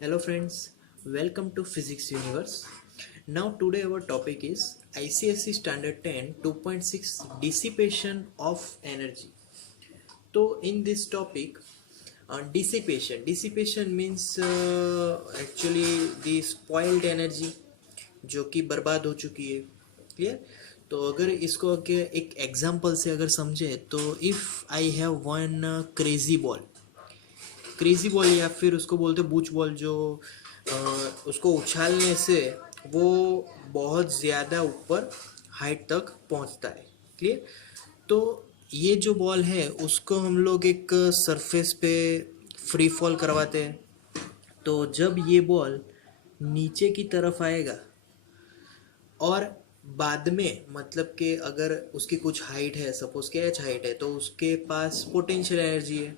Hello friends, welcome to Physics Universe. Now today our topic is ICSE Standard 10 2.6 Dissipation of Energy. So in this topic, dissipation means actually the spoiled energy जो कि बर्बाद हो चुकी है. Clear. तो अगर इसको आगे एक एग्जांपल से अगर समझे तो if I have one crazy ball या फिर उसको बोलते बूच बॉल जो उसको उछालने से वो बहुत ज़्यादा ऊपर हाइट तक पहुंचता है. क्लियर. तो ये जो बॉल है उसको हम लोग एक सरफेस पे फ्री फॉल करवाते हैं. तो जब ये बॉल नीचे की तरफ आएगा और बाद में मतलब कि अगर उसकी कुछ हाइट है, सपोज के एच हाइट है, तो उसके पास पोटेंशियल एनर्जी है.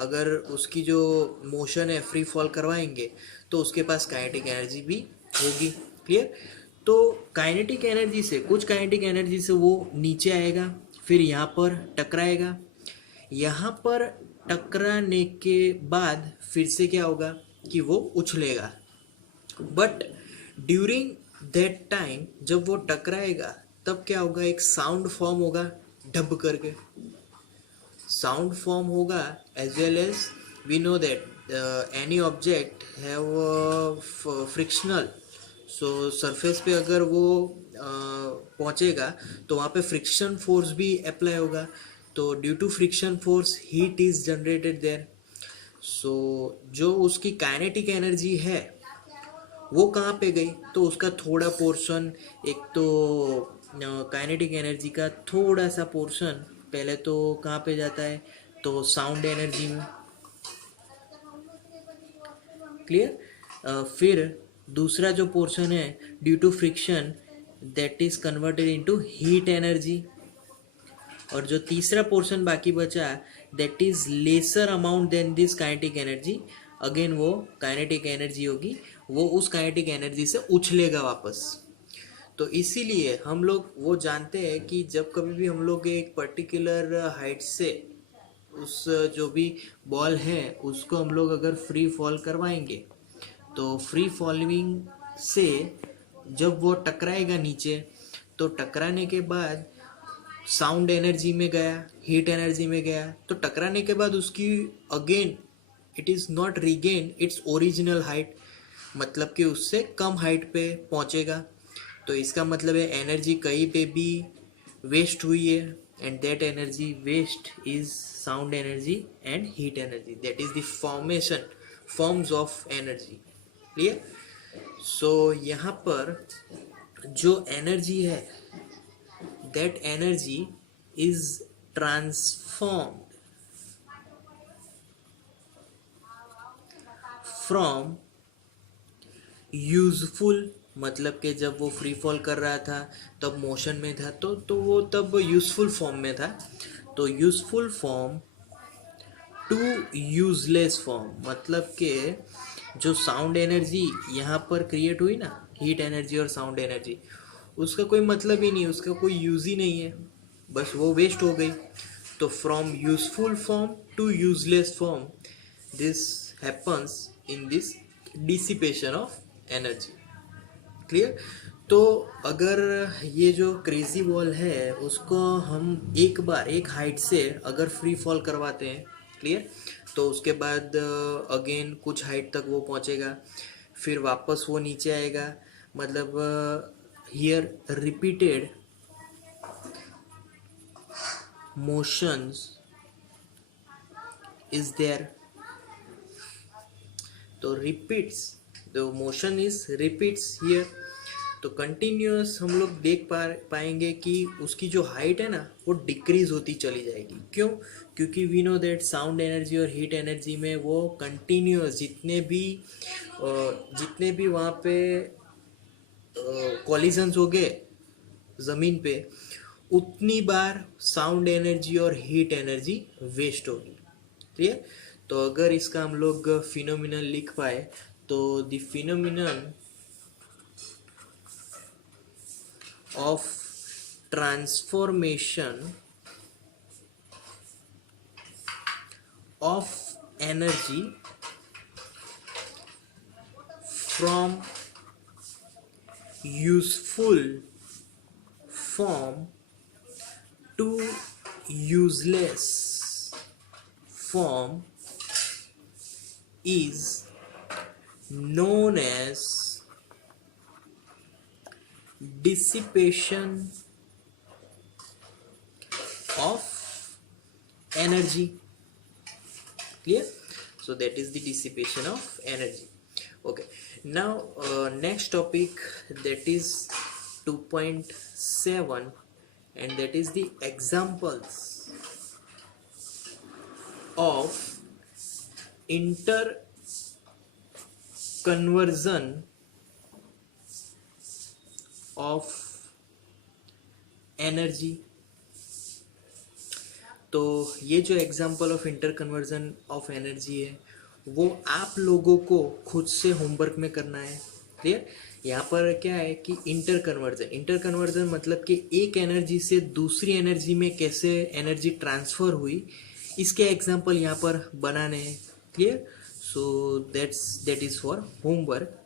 अगर उसकी जो मोशन है फ्री फॉल करवाएंगे तो उसके पास काइनेटिक एनर्जी भी होगी. क्लियर. तो काइनेटिक एनर्जी से वो नीचे आएगा, फिर यहाँ पर टकराएगा. यहाँ पर टकराने के बाद फिर से क्या होगा कि वो उछलेगा. बट ड्यूरिंग दैट टाइम जब वो टकराएगा तब क्या होगा, एक साउंड फॉर्म होगा डब करके. साउंड फॉर्म होगा as well as we know that any object have frictional. So surface पे अगर वो पहुंचेगा तो वहाँ पे फ्रिक्शन फोर्स भी अप्लाई होगा. तो due to friction force heat is generated there. So जो उसकी काइनेटिक एनर्जी है वो कहाँ पे गई, तो उसका थोड़ा पोर्शन, एक तो काइनेटिक एनर्जी का थोड़ा सा पोर्शन पहले तो कहाँ पे जाता है, तो साउंड एनर्जी में. क्लियर. फिर दूसरा जो पोर्शन है due to friction that is converted into heat energy. और जो तीसरा पोर्शन बाकी बचा that is lesser amount than this kinetic energy. Again वो काइनेटिक एनर्जी होगी, वो उस काइनेटिक एनर्जी से उछलेगा वापस. तो इसीलिए हम लोग वो जानते हैं कि जब कभी भी हम लोग एक पर्टिकुलर हाइट से उस जो भी बॉल है उसको हम लोग अगर फ्री फॉल करवाएंगे तो फ्री फॉलोइंग से जब वो टकराएगा नीचे, तो टकराने के बाद साउंड एनर्जी में गया, हीट एनर्जी में गया, तो टकराने के बाद उसकी again it is not regain its original height, मतलब कि उससे कम हाइट पे पहुंचेगा. तो इसका मतलब है एनर्जी कहीं पे भी वेस्ट हुई है, and that energy waste is sound energy and heat energy. That is the forms of energy. Clear. So यहाँ पर जो एनर्जी है that energy is transformed from useful, मतलब कि जब वो फ्री फॉल कर रहा था तब मोशन में था तो वो तब यूजफुल फॉर्म में था. तो useful form to useless form, मतलब कि जो साउंड एनर्जी यहाँ पर क्रिएट हुई ना, हीट एनर्जी और साउंड एनर्जी, उसका कोई मतलब ही नहीं, उसका कोई यूज़ ही नहीं है, बस वो वेस्ट हो गई. तो from useful form to useless form this happens in this dissipation of energy. Clear. तो अगर ये जो क्रेजी बॉल है उसको हम एक बार एक हाइट से अगर फ्री फॉल करवाते हैं, क्लियर, तो उसके बाद अगेन कुछ हाइट तक वो पहुंचेगा, फिर वापस वो नीचे आएगा. मतलब here repeated motions is there. तो repeats, the motion is repeats here. तो कंटिन्यूस हम लोग देख पाएंगे कि उसकी जो हाइट है ना वो डिक्रीज होती चली जाएगी. क्यों? क्योंकि we know that sound energy और हीट एनर्जी में वो कंटिन्यूस जितने भी वहाँ पे कॉलिजन्स हो गए ज़मीन पे, उतनी बार साउंड एनर्जी और हीट एनर्जी वेस्ट होगी. क्लियर. तो अगर इसका हम लोग फिनोमिनन लिख पाए तो the phenomenon of transformation of energy from useful form to useless form is known as dissipation of energy. Clear? So that is the dissipation of energy. Okay, now next topic, that is 2.7, and that is the examples of interconversion of energy. तो ये जो example of inter conversion of energy है वो आप लोगों को खुद से होमवर्क में करना है. क्लियर? यहाँ पर क्या है कि इंटर कन्वर्जन मतलब कि एक एनर्जी से दूसरी एनर्जी में कैसे एनर्जी ट्रांसफर हुई, इसके एग्जाम्पल यहाँ पर बनाने हैं. Clear? So that is for homework.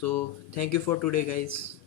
So thank you for today guys.